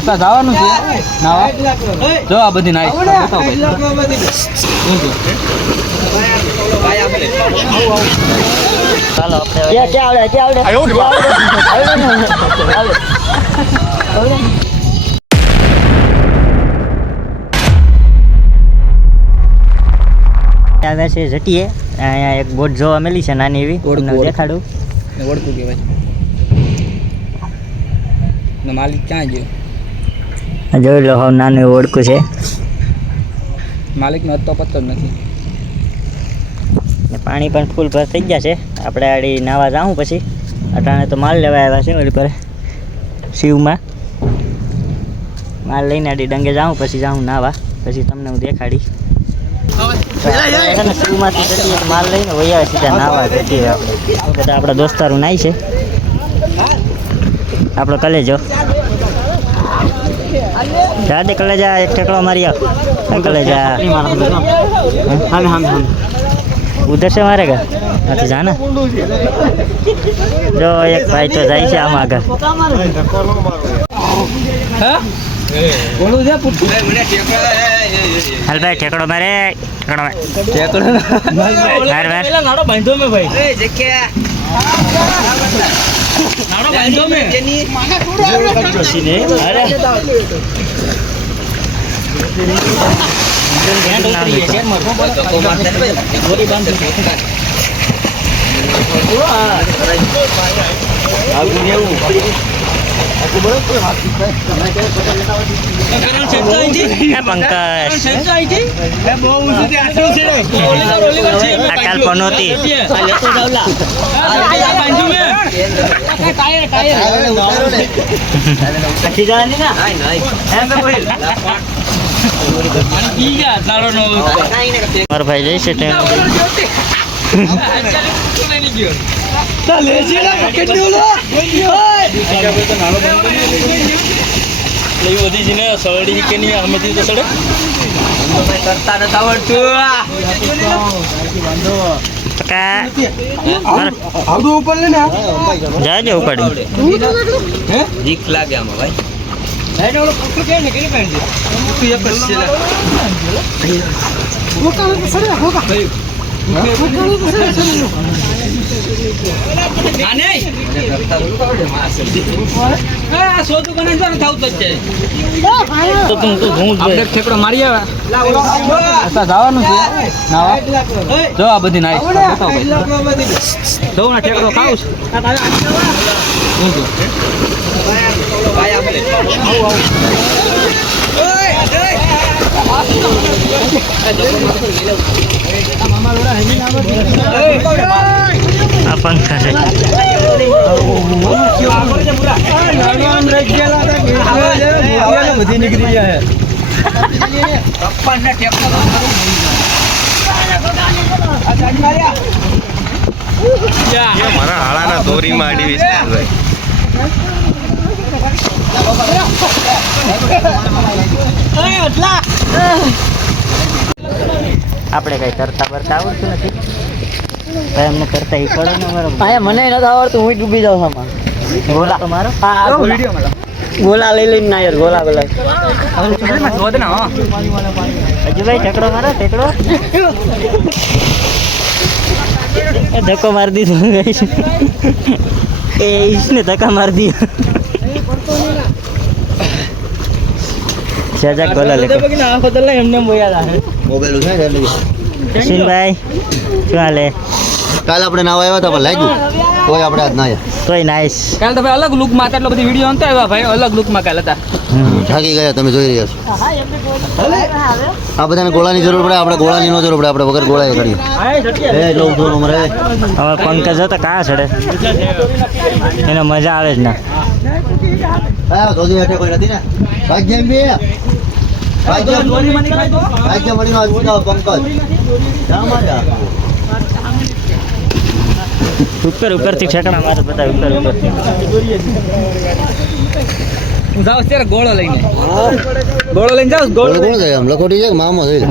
જવાનું છે નાવા જો આ બધી નાઈ બતાવો ભાઈ ચાલો આપણે ક્યાં આવડે આવે છે જટીએ અહીંયા એક બોટ જોવા મળી છે નાની એવી દેખાડું ઓળખું કહેવાય માલિક ક્યાં ગયો જોઈ લો હવે નાનું એવું ઓળખું છે માલિકનો હતો પત્તો જ નથી ને પાણી પણ ફૂલ ભર થઈ ગયા છે આપણે આડી નાવા જાઉં પછી અટાણે તો માલ લેવા આવ્યા છે ઓલી પર શિવમાં માલ લઈને આડી ડંગે જાઉં પછી જાઉં નાવા પછી તમને હું દેખાડી શિવમાંથી માલ લઈને વૈયા સીધા નાવા જતી આપણે બધા આપણા દોસ્તારું નાય છે આપણો કલેજો જાડે કલેજા એક ઠેકડો મારી આવ કલેજા उधर से मारेगा अच्छा जाना जो एक भाई तो जाए से आम आगे हल भाई ठेकड़ो मारे नाड़ो बांधो में भाई नाड़ो बांधो में अरे अकाल पनोती और भाई जैसे सड़ी के नहीं हमें तो सड़े करता न ऊपर लेना जा जाओ ऊपर दिख ला गया भाई ઠેકડો મારી આવે જવાનું છે નાવા જો આ બધી નાઈ જો ના ઠેકડો ખાવ આ પંખા છે બધી નીકળી જાય મારા હાળાના દોરીમાં અડી વિસ્તાર આપણે કઈ કરતા બરતા આવડતું નથી ભાઈ અમને કરતા ઈ પડે ને મારો મને નથી આવડતું હું ડૂબી જાઉં આમાં ગોલા તમારો ગોલા લઈ લઈને ના યાર ગોલા હજુ ભાઈ ઠેકડો મારો ઠેકડો ધક્કો મારી દીધો એ ઈસને ધક્કા મારી દીધો સજાક ગોલા લેકો એમને મોબાઈલ છે અશ્વિનભાઈ શું હાલે કાલ આપણે નાવા આવ્યા હતા પણ લાગ્યું કોઈ આપણે આજ ના તોય નાઈસ કાલ તો ભાઈ અલગ લુક માં એટલો બધી વિડીયો અંત આવ્યા ભાઈ અલગ લુક માં કાલ હતા થાકી ગયા તમે જોઈ રહ્યા છો આ બધાને ગોળાની જરૂર પડે આપણે ગોળાની નો જરૂર પડે આપણે વગર ગોળાએ કરીએ એટલે ઉઠો મરે હવે પંકજ હતો કાં ચડે એને મજા આવે જ ના હા દોધી હેઠે કોઈ નથી ને ભાગ્ય બે ભાગ્ય મણીનો આજ ઉઠાવ પંકજ ઉપરથી ઠેકડા મારે બધા ઉપરથી જાવ ત્યારે ગોળો લઈને જાવ ગોળો જાય આમ લખોટી છે મામો થઈ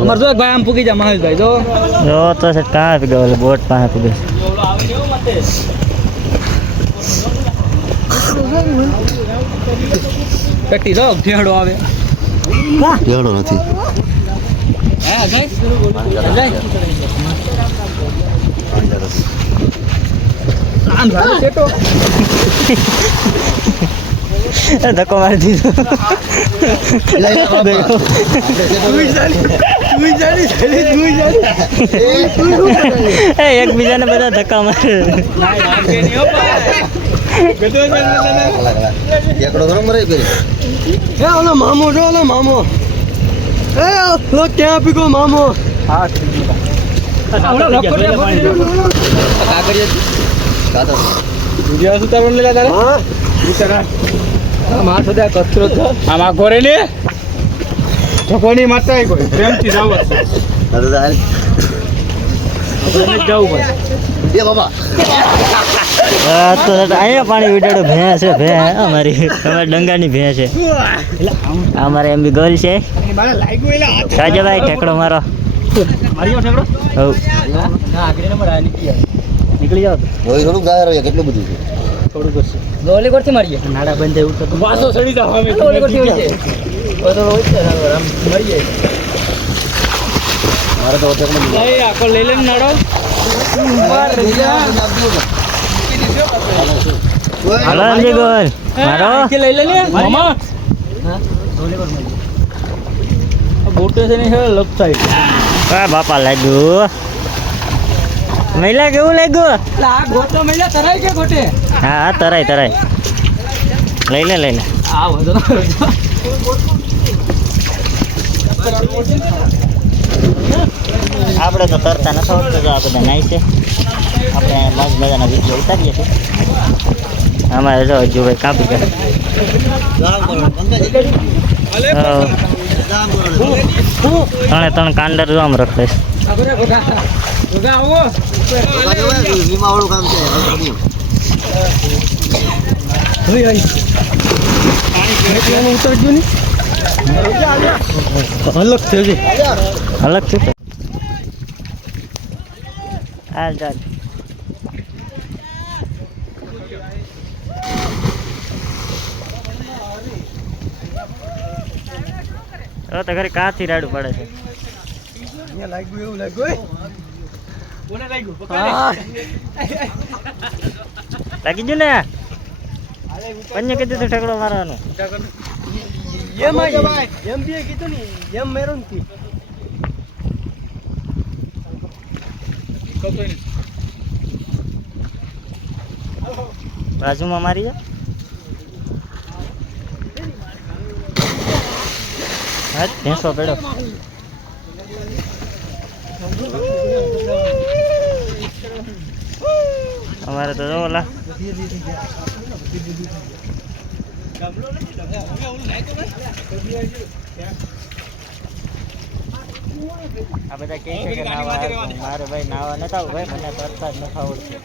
અમાર જો ભાઈ આમ પૂકી જા મહેશભાઈ જો તો છે કાં આપી ગયો બોટ પાસે પૂગે પેટી જો ઢેડો આવે ઢેડો નથી હા જય જય આમ ભાઈ સેટો ધક્કો મારી દીધો એકબીજાને બધા ધક્કા મારે એકડો ગરમ રહી પેલી એ ઓલો મામો જો ઓલો મામો એ લો ક્યાં પીકો મામો કાતો વિડિયો સુતારણ લેલા તારે હા વિચારા આમાં સદા કચરો તો આમાં ઘરે લે કોની માતા કોઈ પ્રેમથી જાવ અરે હાલ જવું પડે એ બાબા તો અહીંયા પાણી વિટાડો ભેં છે ભેં અમારી ડંગાની ભેં છે અમારે એમ બી ગોલ છે સાજાભાઈ ઠેકડો મારો માર્યો ઠેકડો હવ ના આગળ નંબર આ નીકળી જાવ રોઈ થોડું ગાય રહ્યો કેટલું બધું છે થોડું કરશે ગોલી કરથી મારીએ નાડા બંધ જાય ઉઠતો વાસો સડી જાવ અમે ગોલી કરથી હોય છે બધો હોય છે આમ મરી જાય મારે તો હોટેલમાં લઈ આકો લઈ લે નાડો માર રીજા હાલો અંજી ગોલ મારો કે લઈ લે ને મામા હા ગોલી કર મારી બોટે છે ને લપ સાઈડ હા બાપા લાગ્યું મહિલા કેવું લાગ્યું આ ગોટો મહિલા તરાય કે ગોટે હા હા તરાય તરાય લઈ લે આ વધો આપણે તો તરતા નથી આવડતું તો આ બધા નાઈ છે આપણે મસ્ત મજાના વિડીયો ઉતારીએ છીએ અમારે જો હજુ ભાઈ કાપી કરે ત્રણે ત્રણ કાંડર જો આમ રખડે આવો વીમાવાળું કામ છે ઉતરજો ને અલગ થયો છે અલગ છે હાલ ચાલ તો ઘરે કાથી રાડું પડે છે લાગ્યું એવું લાગ્યું કોને લાગ્યું લાગી ગયું ને પંજે કીધું તું ઠેકડો મારવાનું એમ બી કીધું ને એમ મેરો નથી બાજુમાં મારી જા હા ભેંસો પેડો અમારે તો જો ઓલા આ બધા કહે છે કે નાવા મારે ભાઈ નાવા નતા આવું ભાઈ મને તરતા જ નથી આવડતું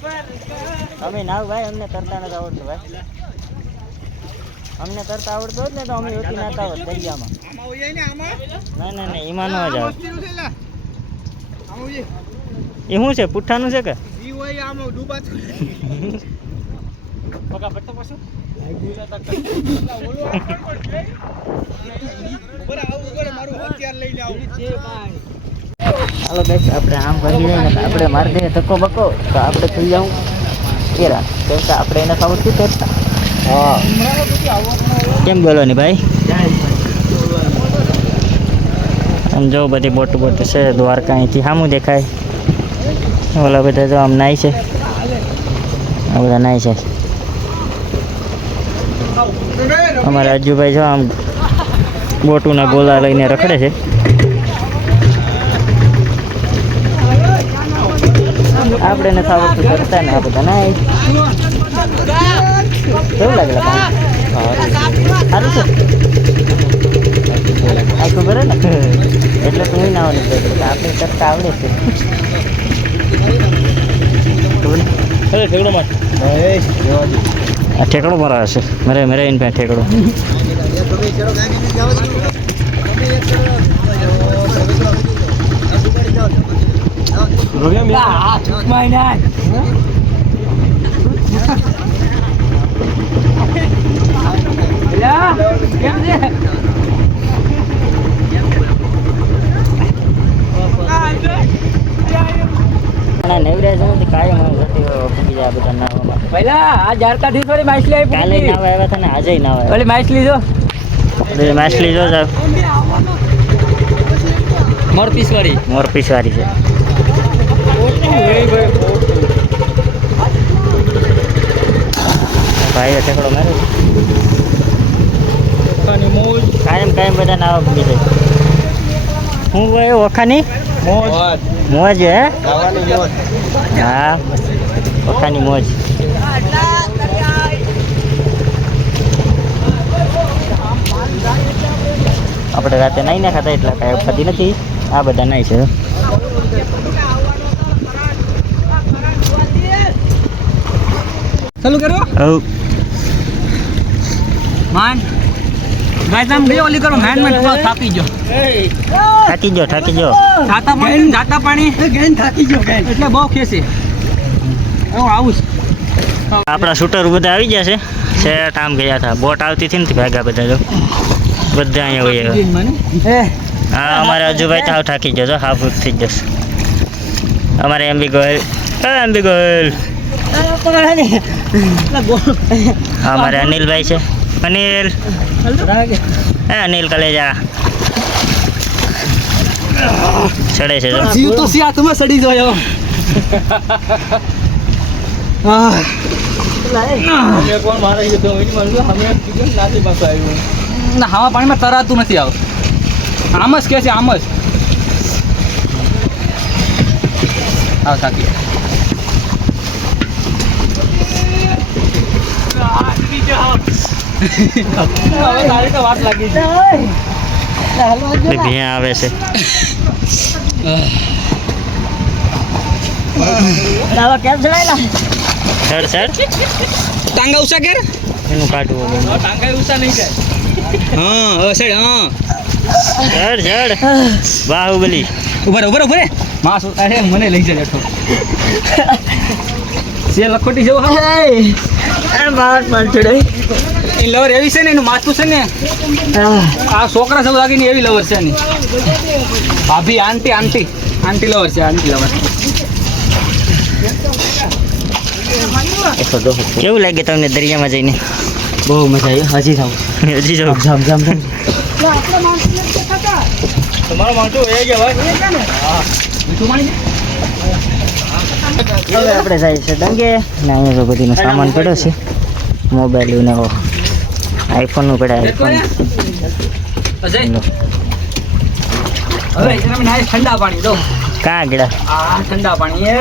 અમે નાવ ભાઈ અમને તરતા નથી આવડતું ભાઈ અમને તરતા આવડતું હોત ને તો અમે હોતી નાતા હોત દરિયામાં ના એમાં ન જ આવે એ શું છે પુઠ્ઠાનું છે કે હાલો બેસ આપણે આમ ભરી લઈએ ને આપણે મારી દઈએ ધક્કો બક્કો તો આપણે થઈ જાઉં કેરા કેમ કે આપણે એને આવડતું તરતા હા કેમ બોલો ને ભાઈ આમ જો બધી બોટ છે દ્વારકા અહીંથી સામું દેખાય ઓલા બધા જો આમ નાય છે આ બધા નાય છે અમારા રાજુભાઈ જો આમ બોટુના ગોલા લઈને રખડે છે આપણે નથી આવડતું કરતા ને આ બધા નાય કેવું લાગે સારું છે આ ખબર ને એટલે તો હું નાવાની આપણે કરતા આવડે છે આ ઠેકડો મારા હશે મેરે ઇન પે ઠેકડો કેમ છે? અને નવરાજ નથી કાયમ જતી પૂકી જાય બધા નાવામાં. પહેલા આ જારકાથી થોડી માછલી આવી કાલે પૂરી. નાવા આવ્યા હતા ને આજે નાવા ઓલી માછલી જો આવ્યા. માછલી જો સાહેબ મોરપીસ વાળી. મોરપીસ વાળી છે. ભાઈએ ઠેકડો માર્યો. કાયમ કાયમ બધા નાવા પૂકી જાય. હું ભાઈ ઓખાની મોજ હે. હા ઓખાની મોજ. આપણે રાતે નાઈ ના ખાતા એટલે કાંઈ ખાતી નથી. આ બધા નાઈ છે. ચાલુ કરો માન ગાઈસ આમ બે ઓલી કરો મેન મેન પૂરો થાકી ગયો. થાકી ગયો જાતા પાણી ગેન થાકી ગયો ગેન. એટલે બહુ ખેંચે. હું આવું છું. આપણા શૂટર બધા આવી ગયા છે. સેટ આમ ગયા હતા. બોટ આવતી હતી ને ભાગ્યા બધા જો બધા અહીંયા હોય. હા અમારે અજુભાઈ તો હાવ થાકી ગયો છો. હાફ થઈ જશે. અમારે એમબી ગોયલ એમબી ગોયલ. અમારે અનિલભાઈ છે. અનિલ અનિલ કલેજા ચડે છે જો. જીવ તો સિયા તમે સડી જોયો. ના હવા પાણીમાં તરાતું નથી આવ. આમ જ કે છે આમ જ. આવ થાકી. હવે તારી તો વાત લાગી છે. ભીયા આવે છે. ચડ ટાંગા ઉષા કર. એનું કાઢવું. ટાંગા ઉષા નહીં કર. હા હવે સાઈડ હા. ચડ બાહુબલી. ઉભરે માસ ઉતારે મને લઈ જાય બેઠો. સે લખોટી જેવો હા. એ લવર એવી છે ને એનું માથું છે ને આ છોકરા સૌ લાગીને એવી લવર છે એની. ભાભી આંટી લવર છે. આંટી લવર. કેવું લાગે તમને દરિયામાં જઈને? બહુ મજા આવી. હજી જાવ જામ તમારો માણસો એ ગયા ભાઈ. હા મીઠું પાણી. હવે આપણે જાય છે ડંગે ને અહીંયા તો બધીનો સામાન પડ્યો છે. મોબાઈલ ને આઈફોનનું પડ્યા. આઈફોન હવે તમે નાય ઠંડા પાણી દો. કાં ગડા ઠંડા પાણી એ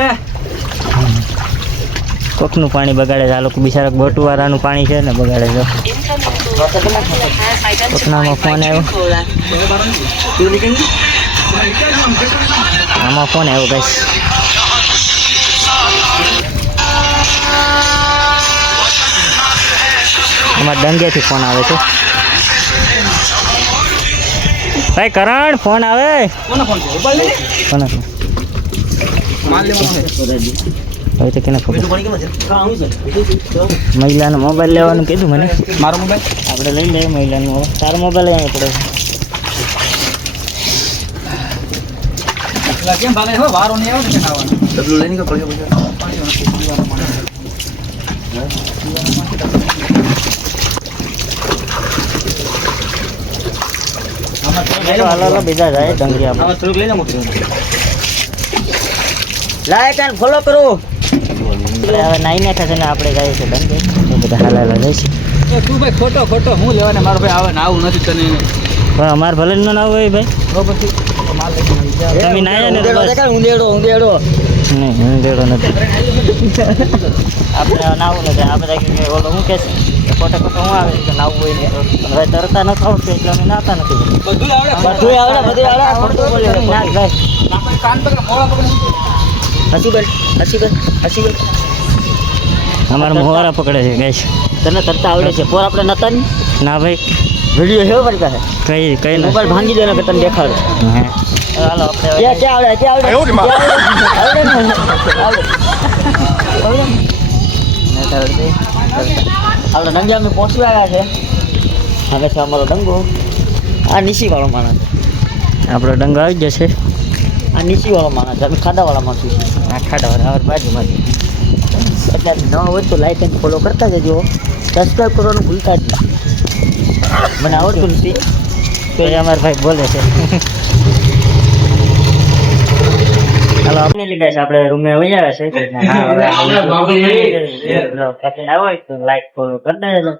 કોકનું પાણી બગાડે છે. આ લોકો બિચારા બોટુવાળાનું પાણી છે ને બગાડે છે. કોકનામાં ફોન આવ્યો. આમાં ફોન આવ્યો ગાઈસ. અમારા ડંગેથી ફોન આવે છે. ભાઈ કરણ ફોન આવે. કોનો ફોન છે? મોબાઈલ લઈ કોનો ફોન? માલ લેવાનો છે. હવે તો કેને ખબર? મહિલાનો મોબાઈલ લેવાનું કીધું મને. મારો મોબાઈલ આપણે લઈ લઈએ મહિલાનો મોબાઈલ. તારો મોબાઈલ અહીંયા પડે છે. કેમ ભાલે હો વારો નહીં આવે ને ખાવાનો. ડબલું લઈને કે હાલો બીજા જાય ડંગરિયા. આમાં થોડુંક લઈને મોકલી લાઈક એન્ડ ફોલો કરો. એટલે હવે નાઈ નાખે છે ને આપણે જઈએ છીએ ડંગે. એ બધા હાલાલા જાય છે. એ તું ભાઈ ખોટો હું લેવાને મારો ભાઈ આવે ને આવું નથી તને. પણ અમારે ભલે ન ના હોય ભાઈ. માલ લઈને જાય. તમે નાયા ને તો બસ. ઊંધેડો નહીં ઊંધેડો નથી. આપણે નાવું નથી. આ બધા કે ઓલો શું કહે છે ખોટે હું આવે છે નાવું હોય નહીં તો હવે તરતા નથી આવડતું એટલે અમે નાતા નથી. બધું આવડે. બધું આવડે ખોટું બોલે નાખ ભાઈ. કાન પકડ મોળા પકડ. હસી અમારા મોહરા પકડે છે ગાઈસ. તને તરતા આવડે છે પોર આપણે નતા ને. ના ભાઈ વિડિયો હેવો કરતા હે કઈ ના મોબાઈલ ભાંગી દેને કે તને દેખાડો. હે હાલો આપણે ક્યાં આવડે આપણે નંગી અમે પહોંચી આવ્યા છે. હવે છે અમારો ડંગો. આ નીચી વાળો માણસ. આપણો ડંગો આવી જશે. આ નીચી વાળો માણસ, અમે ખાડાવાળા માણસ છીએ. આ ખાડાવાળા અમારી બાજુમાંથી. એટલે ન હોય તો લાઈક એન્ડ ફોલો કરતા જજો. સબસ્ક્રાઈબ કરવાનું ભૂલતા જ નહીં. મને આવડતું નથી તો એ અમારા ભાઈ બોલે છે. હાલો આપણે લીધા છે, આપણે રૂમે વહી આવ્યા છે. હા, હવે આવો તો લાઈક ફોલો કરતા જજો.